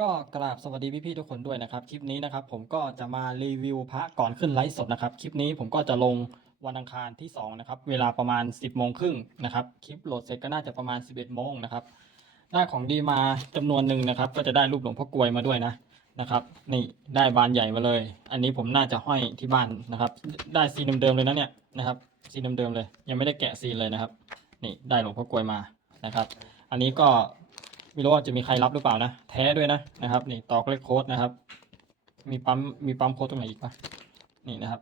ก็กราบสวัสดีพี่ๆทุกคนด้วยนะครับ คลิปนี้นะครับผมก็จะมารีวิวพระก่อนขึ้นไลฟ์สดนะครับ คลิปนี้ผมก็จะลงวันอังคารที่2นะครับเวลาประมาณ 10โมงครึ่งนะครับคลิปโหลดเสร็จก็น่าจะประมาณ 11โมงนะครับได้ของดีมาจำนวนหนึ่งนะครับ ก็จะได้รูปหลวงพ่อกลวยมาด้วยนะนะครับ นี่ได้บานใหญ่มาเลย อันนี้ผมน่าจะห้อยที่บ้านนะครับ ได้ซีนเดิมๆเลยนะเนี่ยนะครับซีนเดิมๆเลย ยังไม่ได้แกะซีนเลยนะครับ นี่ได้หลวงพ่อกลวยมานะครับ อันนี้ก็ ไม่รู้ว่าจะมีใครรับหรือเปล่านะ แท้ด้วยนะนะครับ นี่ตอกเลขโค้ดนะครับ มีปั๊มมีปั๊มโค้ดตรงไหนอีกปะนี่นะครับ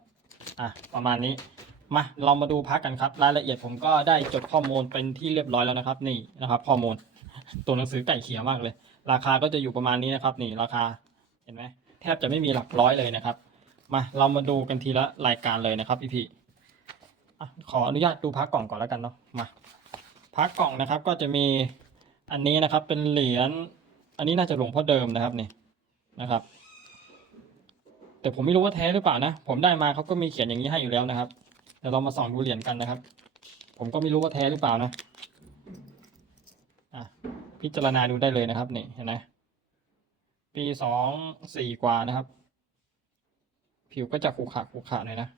อะประมาณนี้มาเรามาดูพักกันครับ รายละเอียดผมก็ได้จดข้อมูลเป็นที่เรียบร้อยแล้วนะครับ นี่นะครับ ข้อมูล ตัวหนังสือไก่เขียมากเลย ราคาก็จะอยู่ประมาณนี้นะครับ นี่ราคาเห็นไหมแทบจะไม่มีหลักร้อยเลยนะครับ มาเรามาดูกันทีละรายการเลยนะครับพี่พี่ๆขออนุญาตดูพักกล่องก่อนแล้วกันเนาะมาพักกล่องนะครับ ก็จะมี อันนี้นะครับเป็นเหรียญอันนี้น่าจะหลวงพ่อเดิมนะครับนี่นะครับ แต่ผมไม่รู้ว่าแท้หรือเปล่านะ ผมได้มาเขาก็มีเขียนอย่างนี้ให้อยู่แล้วนะครับเดี๋ยวเรามาส่องดูเหรียญกันนะครับ ผมก็ไม่รู้ว่าแท้หรือเปล่านะอะพิจารณาดูได้เลยนะครับนี่เห็นไหมปีสองสี่กว่านะครับ ผิวก็จะขรุขระขรุขระหน่อยนะ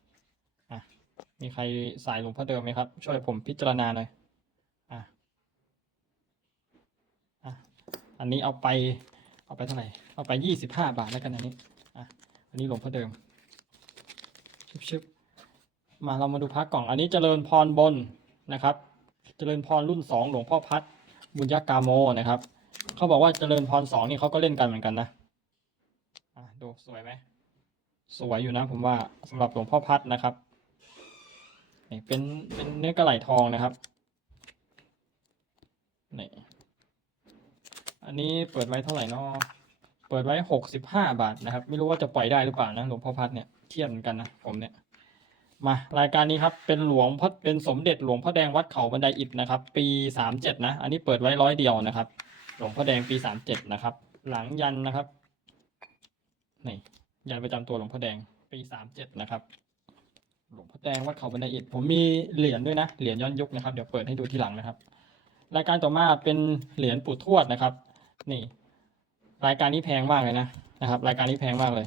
อะมีใครสายหลวงพ่อเดิมไหมครับ ช่วยผมพิจารณาหน่อย อะ อะ อันนี้เอาไปเอาไปเท่าไหร่ เอาไปยี่สิบห้าบาทแล้วกันอันนี้ อะ อันนี้หลวงพ่อเดิมชิบชิบมาเรามาดูพระกล่อง อันนี้เจริญพรบนนะครับ เจริญพรรุ่นสองหลวงพ่อพัดบุญยกาโมนะครับ เขาบอกว่าเจริญพรสองนี่เขาก็เล่นกันเหมือนกันนะ อะดูสวยไหม สวยอยู่นะผมว่าสำหรับหลวงพ่อพัดนะครับนี่เป็นเป็นเนื้อกระไหลทองนะครับนี่ อันนี้เปิดไว้เท่าไหร่นาะเปิดไว้หกสิบห้าบาทนะครับ ไม่รู้ว่าจะปล่อยได้หรือเปล่านะหลวงพ่อพัดเนี่ยเทียบเหมือนกันนะผมเนี่ย มารายการนี้ครับเป็นหลวงพ่อเป็นสมเด็จหลวงพ่อแดงวัดเขาบันไดอิฐนะครับ ปีสามเจ็ดนะ อันนี้เปิดไว้ร้อยเดียวนะครับ หลวงพ่อแดงปีสามเจ็ดนะครับ หลังยันนะครับนี่ยันประจำตัวหลวงพ่อแดงปีสามเจ็ดนะครับ หลวงพ่อแดงวัดเขาบันไดอิฐผมมีเหรียญด้วยนะเหรียญย้อนยุคนะครับเดี๋ยวเปิดให้ดูทีหลังนะครับ รายการต่อมาเป็นเหรียญปู่ทวดนะครับ นี่ รายการนี้แพงมากเลยนะนะครับ รายการนี้แพงมากเลย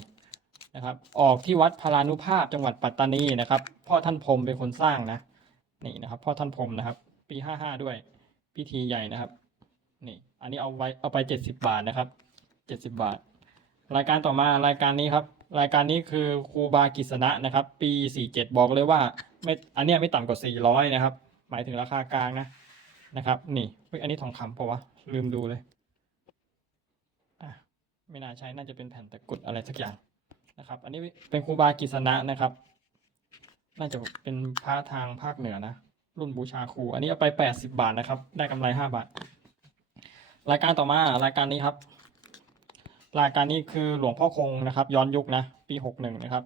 นะครับ ออกที่วัดพารานุภาพจังหวัดปัตตานีนะครับ พ่อท่านพรมเป็นคนสร้างนะนี่นะครับ พ่อท่านพรมนะครับ ปีห้าห้าด้วย พิธีใหญ่นะครับ นี่ อันนี้เอาไว้เอาไปเจ็ดสิบาทนะครับเจ็ดสิบาท รายการต่อมารายการนี้ครับ รายการนี้คือครูบากิษณะนะครับ ปีสี่เจ็ดบอกเลยว่าไม่อันเนี้ยไม่ต่ำกว่าสี่ร้อยนะครับ หมายถึงราคากลางนะนะครับ นี่อันนี้ทองคำเพราะวะลืมดูเลย ไม่น่าใช่น่าจะเป็นแผ่นตะกรุดอะไรสักอย่างนะครับ อันนี้เป็นครูบากิษณะนะครับ น่าจะเป็นพระทางภาคเหนือนะ รุ่นบูชาครู อันนี้เอาไปแปดสิบาทนะครับ ได้กำไรห้าบาท รายการต่อมารายการนี้ครับ รายการนี้คือหลวงพ่อคงนะครับ ย้อนยุคนะ ปีหกหนึ่งนะครับ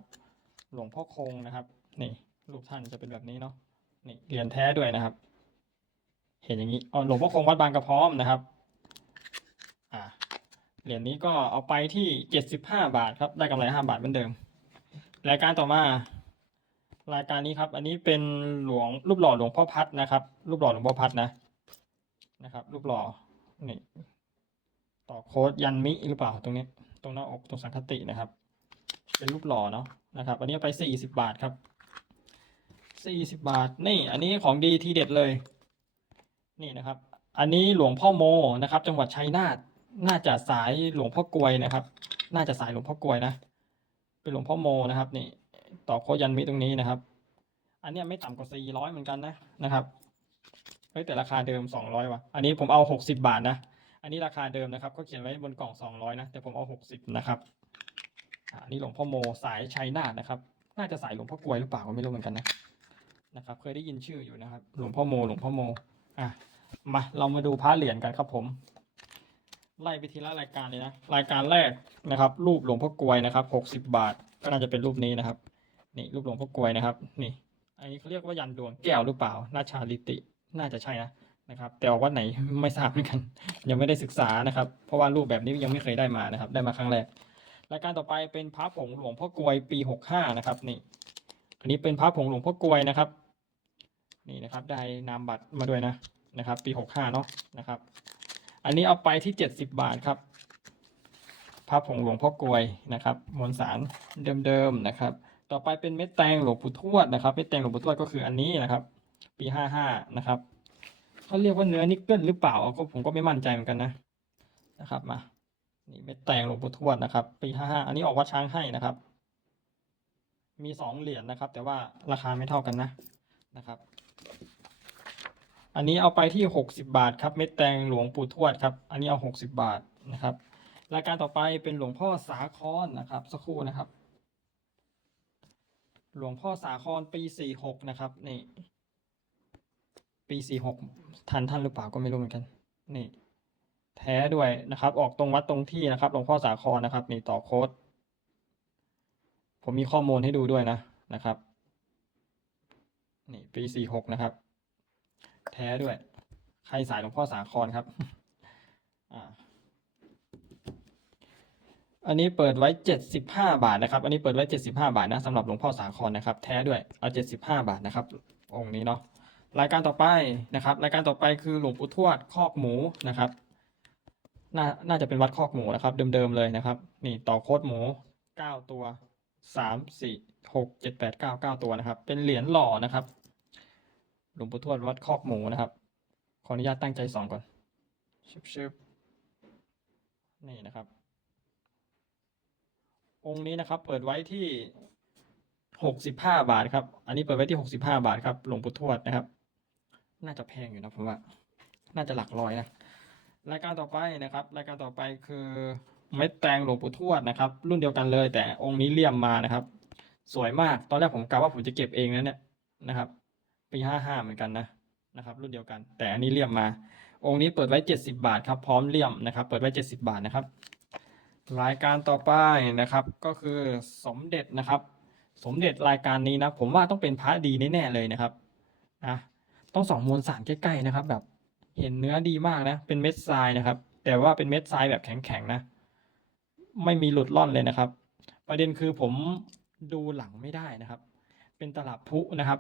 หลวงพ่อคงนะครับ นี่รูปท่านจะเป็นแบบนี้เนาะ นี่เหรียญแท้ด้วยนะครับ เห็นอย่างนี้อ๋อหลวงพ่อคงวัดบางกระพร้อมนะครับ เหรียญนี้ก็เอาไปที่เจ็ดสิบห้าบาทครับ ได้กำไรห้าบาทเหมือนเดิม รายการต่อมา รายการนี้ครับ อันนี้เป็นหลวงรูปหล่อหลวงพ่อพัดนะครับ รูปหล่อหลวงพ่อพัดนะ นะครับ รูปหล่อ นี่ ต่อโค้ดยันมิหรือเปล่าตรงนี้ ตรงหน้าอกตรงสังคตินะครับ เป็นรูปหล่อเนาะ นะครับ อันนี้ไปสี่สิบาทครับ สี่สิบาท นี่ อันนี้ของดีทีเด็ดเลย นี่นะครับ อันนี้หลวงพ่อโมนะครับ จังหวัดชัยนาท น่าจะสายหลวงพ่อกลวยนะครับ น่าจะสายหลวงพ่อกลวยนะ เป็นหลวงพ่อโมนะครับ นี่ ต่อโคยันมิตรงนี้นะครับ อันนี้ไม่ต่ำกว่าสี่ร้อยเหมือนกันนะนะครับ เฮ้ยแต่ราคาเดิมสองร้อยว่ะ อันนี้ผมเอาหกสิบาทนะ อันนี้ราคาเดิมนะครับ ก็เขียนไว้บนกล่องสองร้อยนะ แต่ผมเอาหกสิบนะครับอ่านี่หลวงพ่อโมสายชัยนาทนะครับ น่าจะสายหลวงพ่อกลวยหรือเปล่าก็ไม่รู้เหมือนกันนะ นะครับ เคยได้ยินชื่ออยู่นะครับ หลวงพ่อโม หลวงพ่อโม อะ มาเรามาดูพระเหรียญกันครับผม ไล่ไปทีละรายการเลยนะรายการแรกนะครับ รูปหลวงพ่อกลวยนะครับหกสิบบาท ก็น่าจะเป็นรูปนี้นะครับ นี่รูปหลวงพ่อกลวยนะครับ นี่ อันนี้เขาเรียกว่ายันดวงแก้วหรือเปล่าราชาลิติน่าจะใช่นะนะครับ แต่ออกวัดไหนไม่ทราบเหมือนกัน ยังไม่ได้ศึกษานะครับ เพราะว่ารูปแบบนี้ยังไม่เคยได้มานะครับ ได้มาครั้งแรกรายการต่อไปเป็นพระผงหลวงพ่อกลวยปีหกห้านะครับ นี่ อันนี้เป็นพระผงหลวงพ่อกลวยนะครับ นี่นะครับ ได้นามบัตรมาด้วยนะนะครับ ปีหกห้าเนาะนะครับ อันนี้เอาไปที่เจ็ดสิบบาทครับพระผงหลวงพ่อกลวยนะครับมวลสารเดิมๆนะครับ ต่อไปเป็นเม็ดแตงหลวงปู่ทวดนะครับเม็ดแตงหลวงปู่ทวดก็คืออันนี้นะครับ ปีห้าห้านะครับเขาเรียกว่าเนื้อนิกเกิลหรือเปล่าก็ผมก็ไม่มั่นใจเหมือนกันนะนะครับมานี่เม็ดแตงหลวงปู่ทวดนะครับ ปีห้าห้าอันนี้ออกวัดช้างให้นะครับ มีสองเหรียญนะครับ แต่ว่าราคาไม่เท่ากันนะนะครับ อันนี้เอาไปที่หกสิบาทครับเม็ดแตงหลวงปู่ทวดครับ อันนี้เอาหกสิบาทนะครับ รายการต่อไปเป็นหลวงพ่อสาครนะครับ สักครู่นะครับ หลวงพ่อสาครปีสี่หกนะครับนี่ปีสี่หกทันท่านหรือเปล่าก็ไม่รู้เหมือนกัน นี่ แท้ด้วยนะครับ ออกตรงวัดตรงที่นะครับหลวงพ่อสาครนะครับ นี่ต่อโค้ดผมมีข้อมูลให้ดูด้วยนะนะครับ นี่ปีสี่หกนะครับ แท้ด้วย ใครสายหลวงพ่อสาครครับ อ่า อันนี้เปิดไว้เจ็ดสิบห้าบาทนะครับ อันนี้เปิดไว้เจ็ดสิบห้าบาทนะสำหรับหลวงพ่อสาครนะครับ แท้ด้วย เอาเจ็ดสิบห้าบาทนะครับ องค์นี้เนาะ รายการต่อไปนะครับ รายการต่อไปคือหลวงปู่ทวดคอกหมูนะครับ น่า น่าจะเป็นวัดคอกหมูนะครับ เดิมๆเลยนะครับ นี่ต่อโคดหมูเก้าตัวสามสี่หกเจ็ดแปดเก้าเก้าตัวนะครับ เป็นเหรียญหล่อนะครับ ลวงปู่ทวดวัดคอกหมูนะครับ ขออนุญาตตั้งใจส่องก่อนชึบชึบนี่นะครับ องค์นี้นะครับ เปิดไว้ที่หกสิบห้าบาทครับ อันนี้เปิดไว้ที่หกสิบห้าบาทครับหลวงปู่ทวดนะครับ น่าจะแพงอยู่นะผมว่า น่าจะหลักร้อยนะรายการต่อไปนะครับ รายการต่อไปคือเม็ดแตงหลวงปู่ทวดนะครับ รุ่นเดียวกันเลย แต่องค์นี้เลี่ยมมานะครับ สวยมากตอนแรกผมกะว่าผมจะเก็บเองนะเนี่ยนะครับ ปีห้าห้าเหมือนกันนะนะครับ รุ่นเดียวกัน แต่อันนี้เลี่ยมมา องค์นี้เปิดไว้เจ็ดสิบาทครับ พร้อมเลี่ยมนะครับ เปิดไว้เจ็ดสิบาทนะครับ รายการต่อไปนะครับ ก็คือสมเด็จนะครับ สมเด็จรายการนี้นะ ผมว่าต้องเป็นพระดีแน่ๆเลยนะครับนะต้องส่องมวลสารใกล้ๆนะครับ แบบเห็นเนื้อดีมากนะ เป็นเม็ดทรายนะครับ แต่ว่าเป็นเม็ดทรายแบบแข็งๆนะ ไม่มีหลุดล่อนเลยนะครับ ประเด็นคือผมดูหลังไม่ได้นะครับ เป็นตลับพุนะครับ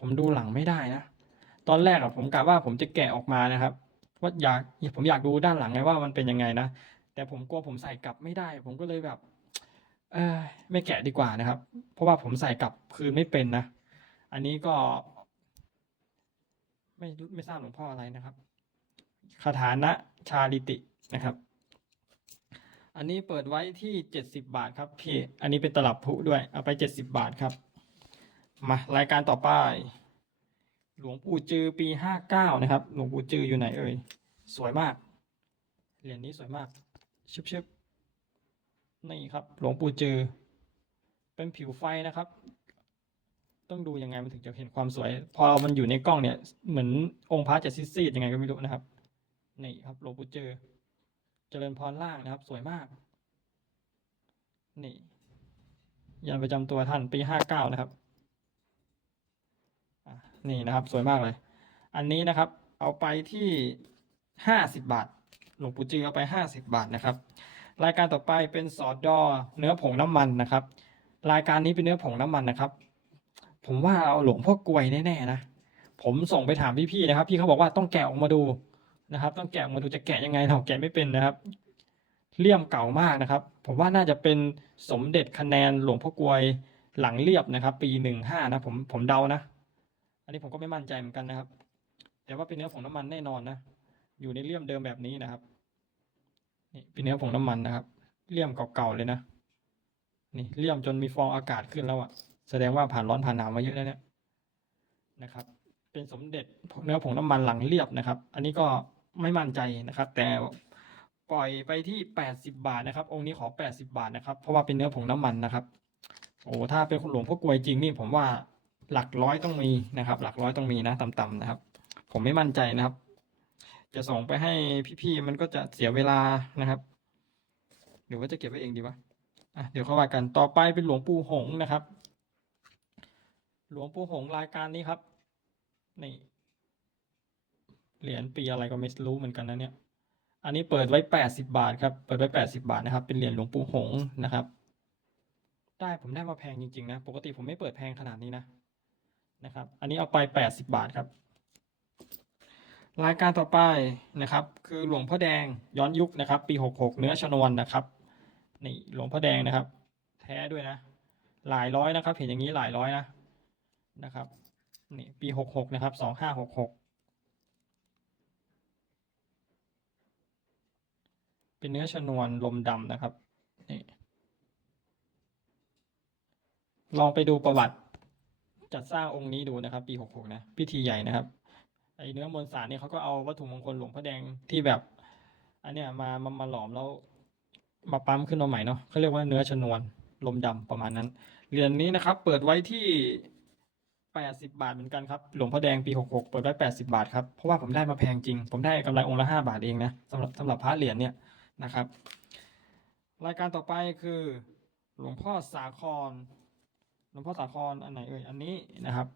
ผมดูหลังไม่ได้นะ ตอนแรกอะผมกะว่าผมจะแกะออกมานะครับ ว่าอยากผมอยากดูด้านหลังไงว่ามันเป็นยังไงนะ แต่ผมกลัวผมใส่กลับไม่ได้ ผมก็เลยแบบ เออไม่แกะดีกว่านะครับ เพราะว่าผมใส่กลับคืนไม่เป็นนะ อันนี้ก็ ไม่รู้ไม่ทราบหลวงพ่ออะไรนะครับคาถานะชาลิตินะครับ อันนี้เปิดไว้ที่เจ็ดสิบบาทครับพี่ อันนี้เป็นตลับพุด้วย เอาไปเจ็ดสิบบาทครับ มารายการต่อไป หลวงปู่จือปีห้าเก้านะครับ หลวงปู่จืออยู่ไหนเอ่ย สวยมาก เหรียญนี้สวยมากชิบชิบนี่ครับ หลวงปู่จือ เป็นผิวไฟนะครับ ต้องดูยังไงมันถึงจะเห็นความสวย พอมันอยู่ในกล้องเนี่ย เหมือนองค์พระจะซีดๆยังไงก็ไม่รู้นะครับ นี่ครับ หลวงปู่จือ เจริญพรล่างนะครับ สวยมาก นี่ยันประจำตัวท่านปีห้าเก้านะครับ นี่นะครับสวยมากเลย อันนี้นะครับ เอาไปที่ห้าสิบบาทหลวงปู่จือเอาไปห้าสิบบาทนะครับ รายการต่อไปเป็นสอดดอเนื้อผงน้ำมันนะครับ รายการนี้เป็นเนื้อผงน้ำมันนะครับ ผมว่าเอาหลวงพ่อกลวยแน่ๆนะผมส่งไปถามพี่ๆนะครับ พี่เขาบอกว่าต้องแกะออกมาดูนะครับ ต้องแกะออกมาดูจะแกะยังไงเราแกะไม่เป็นนะครับเลี่ยมเก่ามากนะครับ ผมว่าน่าจะเป็นสมเด็จคะแนนหลวงพ่อกลวยหลังเรียบนะครับ ปีหนึ่งห้านะผมผมเดานะ อันนี้ผมก็ไม่มั่นใจเหมือนกันนะครับ แต่ว่าเป็นเนื้อผงน้ำมันแน่นอนนะ อยู่ในเลี่ยมเดิมแบบนี้นะครับ นี่เป็นเนื้อผงน้ำมันนะครับ เลี่ยมเก่าๆเลยนะ นี่เลี่ยมจนมีฟองอากาศขึ้นแล้วอะแสดงว่าผ่านร้อนผ่านหนาวมาเยอะแล้วเนี่ยนะครับ เป็นสมเด็จเนื้อผงน้ำมันหลังเรียบนะครับ อันนี้ก็ไม่มั่นใจนะครับ แต่ปล่อยไปที่แปดสิบาทนะครับ องค์นี้ขอแปดสิบาทนะครับ เพราะว่าเป็นเนื้อผงน้ำมันนะครับ โอ้ ถ้าเป็นหลวงพ่อกลวยจริงนี่ผมว่า หลักร้อยต้องมีนะครับ หลักร้อยต้องมีนะต่ำๆนะครับ ผมไม่มั่นใจนะครับ จะส่งไปให้พี่ๆมันก็จะเสียเวลานะครับ หรือว่าจะเก็บไว้เองดีวะอะเดี๋ยวเข้าว่ากันต่อไปเป็นหลวงปู่หงนะครับ หลวงปู่หงรายการนี้ครับนี่เหรียญปีอะไรก็ไม่รู้เหมือนกันนะเนี่ย อันนี้เปิดไว้แปดสิบาทครับ เปิดไว้แปดสิบาทนะครับ เป็นเหรียญหลวงปู่หงนะครับ ได้ผมได้มาแพงจริงๆนะ ปกติผมไม่เปิดแพงขนาดนี้นะ นะครับ อันนี้เอาไปแปดสิบาทครับ รายการต่อไปนะครับ คือหลวงพ่อแดงย้อนยุคนะครับ ปีหกหกเนื้อชนวนนะครับนี่หลวงพ่อแดงนะครับ แท้ด้วยนะ หลายร้อยนะครับ เห็นอย่างนี้หลายร้อยนะนะครับนี่ปีหกหกนะครับสองห้าหกหกเป็นเนื้อชนวนลมดำนะครับนี่ลองไปดูประวัติ จัดสร้างองค์นี้ดูนะครับ ปีหกหกนะพิธีใหญ่นะครับ ไอเนื้อมวลสารเนี่ยเขาก็เอาวัตถุมงคลหลวงพ่อแดงที่แบบ อันเนี้ยมามามาหลอมแล้วมาปั๊มขึ้นมาใหม่เนาะเขาเรียกว่าเนื้อชนวนลมดำประมาณนั้นเหรียญนี้นะครับ เปิดไว้ที่แปดสิบาทเหมือนกันครับหลวงพ่อแดงปีหกหกเปิดไว้แปดสิบาทครับเพราะว่าผมได้มาแพงจริง ผมได้กำไรองค์ละห้าบาทเองนะสำหรับสำหรับพระเหรียญเนี่ยนะครับ รายการต่อไปคือ หลวงพ่อสาคร หลวงพ่อสาครอันไหนเอ่ยอันนี้นะครับ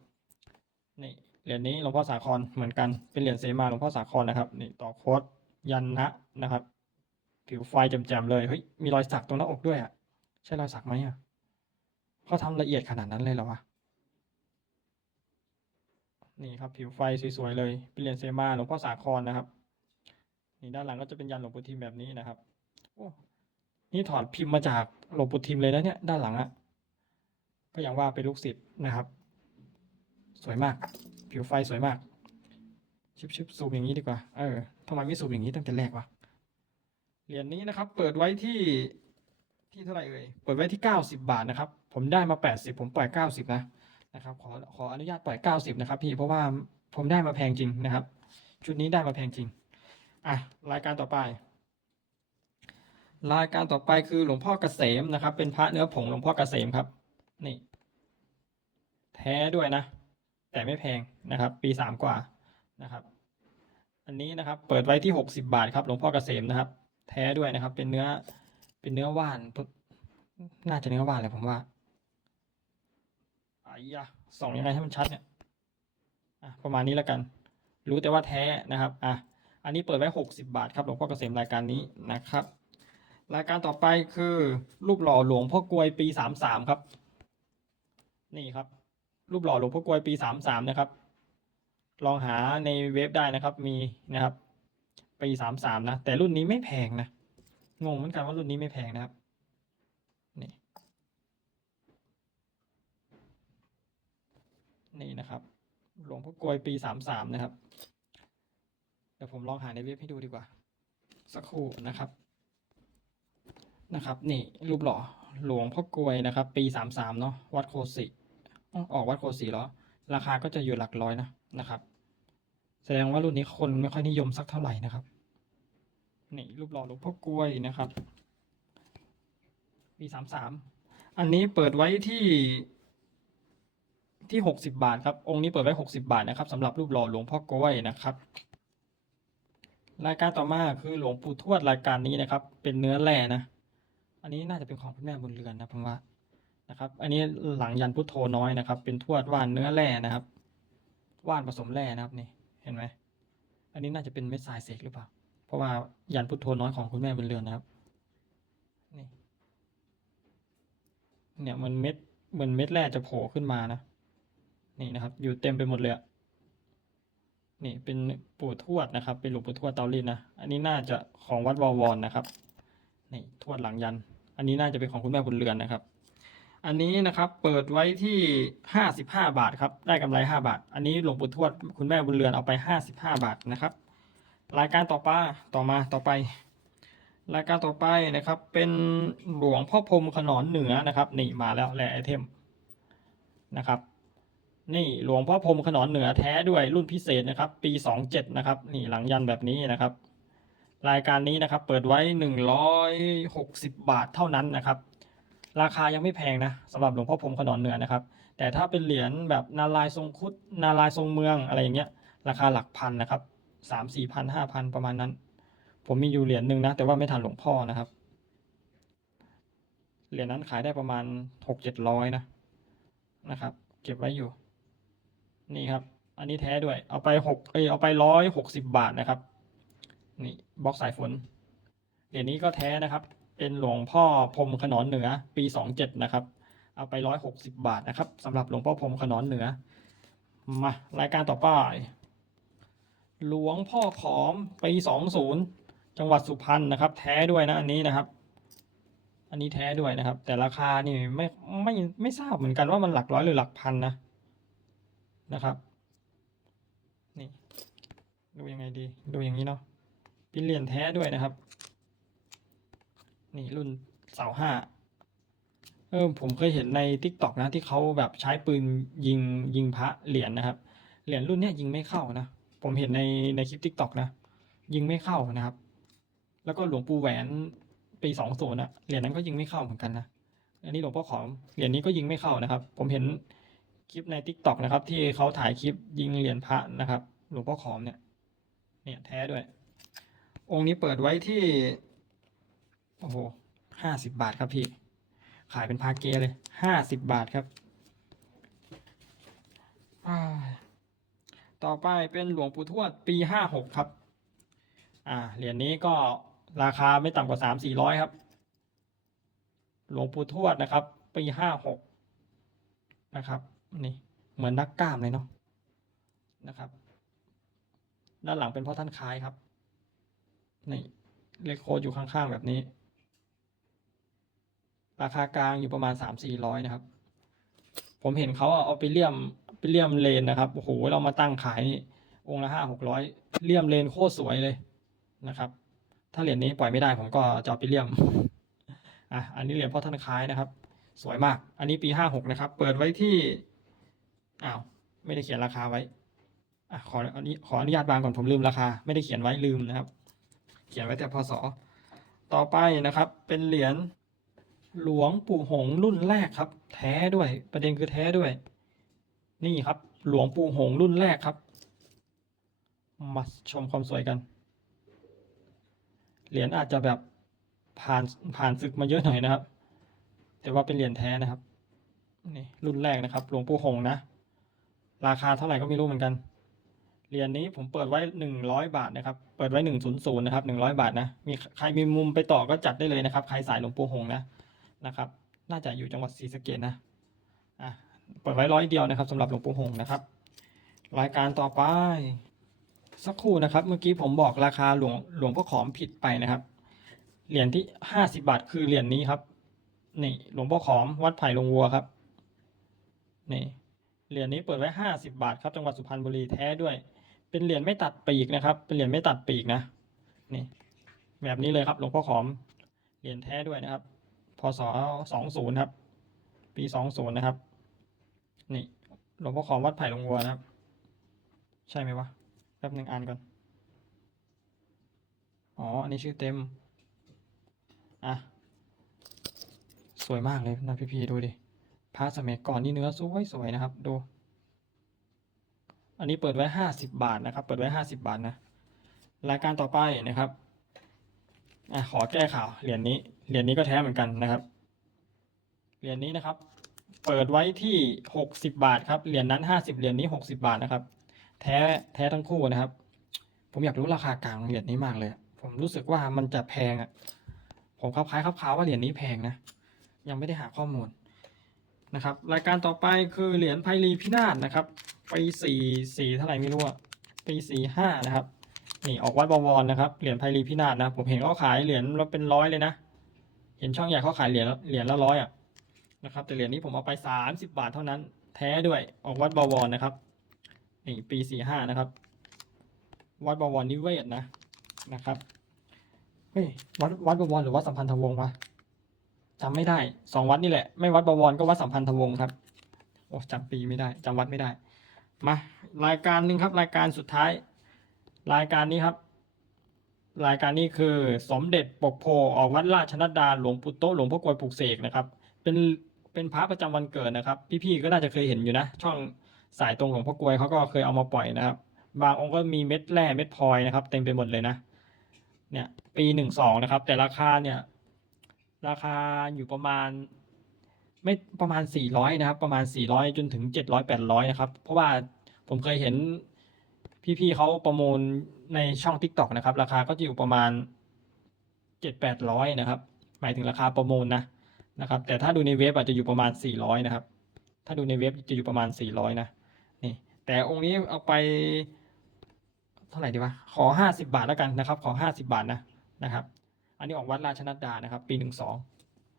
นี่เหรียญนี้หลวงพ่อสาครเหมือนกันเป็นเหรียญเสมาหลวงพ่อสาครนะครับนี่ต่อโค้ดยันนะนะครับ ผิวไฟแจ่มๆเลยเฮ้ยมีรอยสักตรงหน้าอกด้วยอะใช่รอยสักไหมอะเขาทำละเอียดขนาดนั้นเลยเหรอวะนี่ครับผิวไฟสวยๆเลยเป็นเหรียญเสมาหลวงพ่อสาครนะครับนี่ด้านหลังก็จะเป็นยันหลวงปู่ทิมแบบนี้นะครับโอ้นี่ถอดพิมพ์มาจากหลวงปู่ทิมเลยนะเนี่ยด้านหลังอะ ก็อย่างว่าเป็นลูกศิษย์นะครับ สวยมาก ผิวไฟสวยมาก ชิบชิบซูมอย่างนี้ดีกว่า เออทำไมไม่ซูมอย่างนี้ตั้งแต่แรกวะ เหรียญนี้นะครับ เปิดไว้ที่ที่เท่าไหร่เอ่ย เปิดไว้ที่เก้าสิบาทนะครับ ผมได้มาแปดสิบผมปล่อยเก้าสิบนะนะครับ ขอขออนุญาตปล่อยเก้าสิบนะครับ พี่ เพราะว่าผมได้มาแพงจริงนะครับ ชุดนี้ได้มาแพงจริง อะ รายการต่อไป รายการต่อไปคือหลวงพ่อเกษมนะครับ เป็นพระเนื้อผงหลวงพ่อเกษมครับ นี่ แท้ด้วยนะ แต่ไม่แพงนะครับ ปีสามกว่านะครับ อันนี้นะครับ เปิดไว้ที่หกสิบาทครับหลวงพ่อเกษมนะครับ แท้ด้วยนะครับ เป็นเนื้อ เป็นเนื้อว่าน น่าจะเนื้อว่านเลยผมว่าไอ้ยะส่องยังไงให้มันชัดเนี่ยอะประมาณนี้แล้วกัน รู้แต่ว่าแท้นะครับ อะ อันนี้เปิดไว้หกสิบาทครับหลวงพ่อเกษมรายการนี้นะครับ รายการต่อไปคือรูปหล่อหลวงพ่อกลวยปีสามสามครับ นี่ครับ รูปหล่อหลวงพ่อกลวยปีสามสามนะครับ ลองหาในเว็บได้นะครับ มีนะครับ ปีสามสามนะ แต่รุ่นนี้ไม่แพงนะ งงเหมือนกันว่ารุ่นนี้ไม่แพงนะครับ นี่ นี่นะครับ หลวงพ่อกลวยปีสามสามนะครับ เดี๋ยวผมลองหาในเว็บให้ดูดีกว่า สักครู่นะครับนะครับ นี่รูปหล่อหลวงพ่อกลวยนะครับ ปีสามสามเนาะวัดโคสิ อ้อออกวัดโคสิเหรอราคาก็จะอยู่หลักร้อยนะนะครับ แสดงว่ารุ่นนี้คนไม่ค่อยนิยมสักเท่าไหร่นะครับนี่รูปหล่อหลวงพ่อกล้วยนะครับปีสามสามอันนี้เปิดไว้ที่ที่หกสิบาทครับ องค์นี้เปิดไว้หกสิบาทนะครับสำหรับรูปหล่อหลวงพ่อกล้วยนะครับ รายการต่อมาคือหลวงปู่ทวดรายการนี้นะครับ เป็นเนื้อแร่นะ อันนี้น่าจะเป็นของคุณแม่บุญเรือนนะผมว่า นะครับ อันนี้หลังยันพุทโธน้อยนะครับ เป็นทวดว่านเนื้อแร่นะครับ ว่านผสมแร่นะครับนี่เห็นไหมอันนี้น่าจะเป็นเม็ดทรายเสกหรือเปล่า เพราะว่ายันพุทโธน้อยของคุณแม่บุญเรือนนะครับนี่เนี่ยมันเม็ดเหมือนเม็ดแร่จะโผล่ขึ้นมานะนี่นะครับ อยู่เต็มไปหมดเลยนี่เป็นปู่ทวดนะครับ เป็นหลวงปู่ทวดเตาลีนนะอันนี้น่าจะของวัดวาวรนะครับนี่ทวดหลังยัน อันนี้น่าจะเป็นของคุณแม่บุญเรือนนะครับ อันนี้นะครับเปิดไว้ที่ห้าสิบห้าบาทครับได้กำไรห้าบาท อันนี้หลวงปู่ทวดคุณแม่บุญเรือนเอาไปห้าสิบห้าบาทนะครับ รายการต่อไปต่อมาต่อไป รายการต่อไปนะครับ เป็นหลวงพ่อพรมขนอนเหนือนะครับนี่มาแล้วแลไอเทมนะครับนี่หลวงพ่อพรมขนอนเหนือแท้ด้วยรุ่นพิเศษนะครับ ปีสองเจ็ดนะครับนี่หลังยันแบบนี้นะครับ รายการนี้นะครับเปิดไว้หนึ่งร้อยหกสิบบาทเท่านั้นนะครับ ราคายังไม่แพงนะสำหรับหลวงพ่อพรมขนอนเหนือนะครับ แต่ถ้าเป็นเหรียญแบบนารายทรงคุดนารายทรงเมืองอะไรอย่างเงี้ย ราคาหลักพันนะครับสามสี่พันห้าพันประมาณนั้น ผมมีอยู่เหรียญหนึ่งนะ แต่ว่าไม่ทันหลวงพ่อนะครับ เหรียญนั้นขายได้ประมาณหกเจ็ดร้อยนะนะครับ เก็บไว้อยู่ นี่ครับ อันนี้แท้ด้วย เอาไปหกเอยเอาไปร้อยหกสิบบาทนะครับ นี่บล็อกสายฝนเหรียญนี้ก็แท้นะครับ เป็นหลวงพ่อพรมขนอนเหนือ ปีสองเจ็ดนะครับ เอาไปร้อยหกสิบบาทนะครับสำหรับหลวงพ่อพรมขนอนเหนือ มารายการต่อไปหลวงพ่อขอมปีสองศูนย์จังหวัดสุพรรณนะครับ แท้ด้วยนะอันนี้นะครับ อันนี้แท้ด้วยนะครับ แต่ราคานี่ไม่ไม่ไม่ทราบเหมือนกันว่ามันหลักร้อยหรือหลักพันนะนะครับนี่ดูยังไงดี ดูอย่างนี้เนาะเป็นเหรียญแท้ด้วยนะครับ นี่รุ่นเสาห้าเออผมเคยเห็นใน t ิ k t o k นะที่เขาแบบใช้ปืนยิงยิงพระเหรียญนะครับ เหรียญรุ่นเนี้ยยิงไม่เข้านะ ผมเห็นในในคลิป t ิ k t o k นะ ยิงไม่เข้านะครับ แล้วก็หลวงปู่แหวนปีสองศูนย์อะเหรียญนั้นก็ยิงไม่เข้าเหมือนกันนะ อันนี้หลวงพ่อขอมเหรียญนี้ก็ยิงไม่เข้านะครับ ผมเห็นคลิปใน t ิ k t o k นะครับ ที่เขาถ่ายคลิปยิงเหรียญพระนะครับ หลวงพ่อขอมเนี่ย เนี่ยแท้ด้วย องค์นี้เปิดไว้ที่ โอ้โหห้าสิบบาทครับพี่ ขายเป็นพาเกเลยห้าสิบบาทครับ ต่อไปเป็นหลวงปู่ทวดปีห้าหกครับ อ่า เหรียญนี้ก็ราคาไม่ต่ำกว่าสามสี่ร้อยครับ หลวงปู่ทวดนะครับ ปีห้าหกนะครับ นี่ เหมือนนักกล้ามเลยเนาะ นะครับ ด้านหลังเป็นพ่อท่านคล้ายครับ นี่เลขโคดอยู่ข้างๆแบบนี้ ราคากลางอยู่ประมาณสามสี่ร้อยนะครับ ผมเห็นเขาเอาไปเลี่ยมไปเลี่ยมเลนนะครับโอ้โหเรามาตั้งขายนี่องค์ละห้าหกร้อยเลี่ยมเลนโคตรสวยเลยนะครับ ถ้าเหรียญนี้ปล่อยไม่ได้ผมก็จะไปเลี่ยมอะอันนี้เหรียญพ่อท่านคล้ายนะครับ สวยมาก อันนี้ปีห้าหกนะครับ เปิดไว้ที่อ้าวไม่ได้เขียนราคาไว้อะขออันนี้ขออนุญาตบางก่อนผมลืมราคา ไม่ได้เขียนไว้ลืมนะครับ เขียนไว้แต่พศต่อไปนะครับ เป็นเหรียญ หลวงปู่หงรุ่นแรกครับ แท้ด้วย ประเด็นคือแท้ด้วย นี่ครับ หลวงปู่หงรุ่นแรกครับ มาชมความสวยกัน เหรียญอาจจะแบบผ่านผ่านศึกมาเยอะหน่อยนะครับ แต่ว่าเป็นเหรียญแท้นะครับนี่รุ่นแรกนะครับ หลวงปู่หงนะ ราคาเท่าไหร่ก็ไม่รู้เหมือนกัน เหรียญนี้ผมเปิดไว้หนึ่งร้อยบาทนะครับ เปิดไว้หนึ่งศูนย์ศูนย์นะครับหนึ่งร้อยบาทนะ มีใครมีมุมไปต่อก็จัดได้เลยนะครับ ใครสายหลวงปู่หงนะ นะครับ น่าจะอยู่จังหวัดศรีสะเกษนะอะเปิดไว้ร้อยเดียวนะครับสำหรับหลวงปู่หงนะครับ รายการต่อไป สักครู่นะครับ เมื่อกี้ผมบอกราคาหลวงหลวงพ่อขอมผิดไปนะครับ เหรียญที่ห้าสิบาทคือเหรียญนี้ครับ นี่หลวงพ่อขอมวัดไผ่ลงวัวครับ นี่เหรียญนี้เปิดไว้ห้าสิบาทครับจังหวัดสุพรรณบุรีแท้ด้วย เป็นเหรียญไม่ตัดปีกนะครับ เป็นเหรียญไม่ตัดปีกนะ นี่ แบบนี้เลยครับ หลวงพ่อขอม เหรียญแท้ด้วยนะครับ พศสองศูนย์ครับ ปีสองศูนย์นะครับ นี่หลวงพ่อขอมวัดไผ่ลงวัวนะครับ ใช่ไหมวะแป๊บหนึ่งอ่านก่อน อ๋อ อันนี้ชื่อเต็ม อะ สวยมากเลยนะพี่ๆดูดิพระสมัยก่อนนี่เนื้อสวยสวยนะครับ ดู อันนี้เปิดไว้ห้าสิบบาทนะครับ เปิดไว้ห้าสิบาทนะ รายการต่อไปนะครับ อะ ขอแก้ข่าวเหรียญนี้ เหรียญนี้ก็แท้เหมือนกันนะครับ เหรียญนี้นะครับ เปิดไว้ที่หกสิบาทครับ เหรียญนั้นห้าสิบเหรียญนี้หกสิบาทนะครับ แท้แท้ทั้งคู่นะครับ ผมอยากรู้ราคากลางเหรียญนี้มากเลย ผมรู้สึกว่ามันจะแพงอะ ผมคล้ายๆคล้ายๆว่าเหรียญนี้แพงนะ ยังไม่ได้หาข้อมูลนะครับ รายการต่อไปคือเหรียญไพลีพินาศนะครับปีสี่สี่เท่าไหร่ไม่รู้อะปีสี่ห้านะครับ นี่ออกวัดบวรนะครับ เหรียญไพลีพินาศนะ ผมเห็นเขาขายเหรียญละเป็นร้อยเลยนะ เห็นช่องใหญ่เขาขายเหรียญละเหรียญละร้อยอะนะครับ แต่เหรียญนี้ผมเอาไปสามสิบาทเท่านั้น แท้ด้วยออกวัดบวรนะครับนี่ปีสี่ห้านะครับ วัดบวรนิเวศนะนะครับเฮ้ยวัดวัดบวรหรือวัดสัมพันธวงศ์วะจำไม่ได้สองวัดนี่แหละ ไม่วัดบวรก็วัดสัมพันธวงศ์ครับโอ้จำปีไม่ได้จำวัดไม่ได้ มารายการหนึ่งครับ รายการสุดท้าย รายการนี้ครับ รายการนี้คือสมเด็จปกโพออกวัดราชนัดดาหลวงปู่โตหลวงพ่อกวยปลูกเสกนะครับ เป็นเป็นพระประจำวันเกิดนะครับ พี่ๆก็น่าจะเคยเห็นอยู่นะ ช่องสายตรงหลวงพ่อกวยเขาก็เคยเอามาปล่อยนะครับ บางองค์ก็มีเม็ดแร่เม็ดพลอยนะครับ เต็มไปหมดเลยนะ เนี่ย ปีหนึ่งสองนะครับ แต่ราคาเนี่ย ราคาอยู่ประมาณ ไม่ประมาณสี่ร้อยนะครับ ประมาณสี่ร้อยจนถึงเจ็ดร้อยแปดร้อยนะครับ เพราะว่าผมเคยเห็นพี่ๆเขาประมูล ในช่อง t ิ k t o k นะครับ ราคาก็จะอยู่ประมาณเจ็ดแปดร้อยนะครับ หมายถึงราคาประมูลนะนะครับ แต่ถ้าดูในเว็บอาจจะอยู่ประมาณสี่ร้อยนะครับ ถ้าดูในเว็บจะอยู่ประมาณสี่ร้อยนะนี่แต่องค์นี้เอาไป เท่าไหร่ดีวะขอห้าสิบาทแล้วกันนะครับ ขอห้าสิบาทนะนะครับ อันนี้ออกวัดราชนัดดานะครับ ปีหนึ่งสอง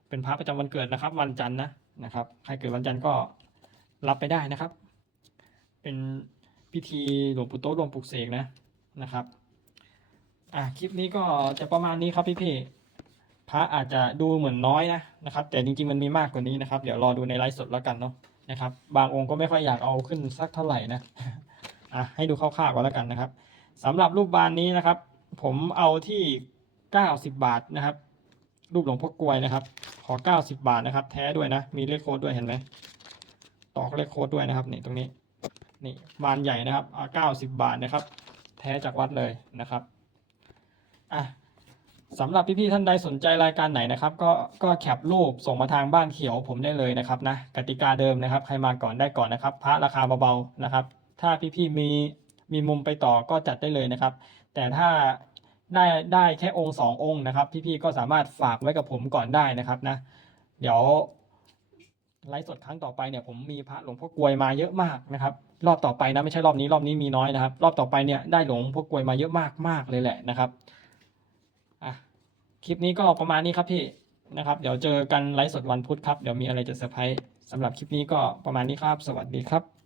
เป็นพระประจำวันเกิดนะครับ วันจันทร์นะนะครับ ใครเกิดวันจันทร์ก็รับไปได้นะครับ เป็นพิธีหลวงปู่โต๊ะหลวงปลุกเสกนะ นะครับ อะคลิปนี้ก็จะประมาณนี้ครับพี่ๆพระอาจจะดูเหมือนน้อยนะนะครับ แต่จริงๆมันมีมากกว่านี้นะครับ เดี๋ยวรอดูในไลฟ์สดแล้วกันเนาะนะครับ บางองค์ก็ไม่ค่อยอยากเอาขึ้นสักเท่าไหร่นะอะให้ดูคร่าวๆก่อนแล้วกันนะครับสำหรับรูปบานนี้นะครับ ผมเอาที่90บบาทนะครับ รูปหลวงพ่อกลวยนะครับ ขอ90บาทนะครับ แท้ด้วยนะ มีเลขโค้ดด้วยเห็นไหมตอกเลขโค้ดด้วยนะครับนี่ตรงนี้นี่บานใหญ่นะครับเอ่า90บาทนะครับ แท้จากวัดเลยนะครับอะสำหรับพี่ๆท่านใดสนใจรายการไหนนะครับ ก็ก็แคปรูปส่งมาทางบ้านเขียวผมได้เลยนะครับนะกติกาเดิมนะครับ ใครมาก่อนได้ก่อนนะครับ พระราคาเบาๆนะครับ ถ้าพี่ๆมีมีมุมไปต่อก็จัดได้เลยนะครับ แต่ถ้าได้ได้แค่องค์สององค์นะครับ พี่ๆก็สามารถฝากไว้กับผมก่อนได้นะครับนะ เดี๋ยวไลฟ์สดครั้งต่อไปเนี่ยผมมีพระหลวงพ่อกลวยมาเยอะมากนะครับ รอบต่อไปนะไม่ใช่รอบนี้รอบนี้มีน้อยนะครับ รอบต่อไปเนี่ยได้หลงพวกกลวยมาเยอะมากมากเลยแหละนะครับอะคลิปนี้ก็ประมาณนี้ครับพี่นะครับ เดี๋ยวเจอกันไลฟ์สดวันพุธครับ เดี๋ยวมีอะไรจะเซอร์ไพรส์สำหรับคลิปนี้ก็ประมาณนี้ครับ สวัสดีครับ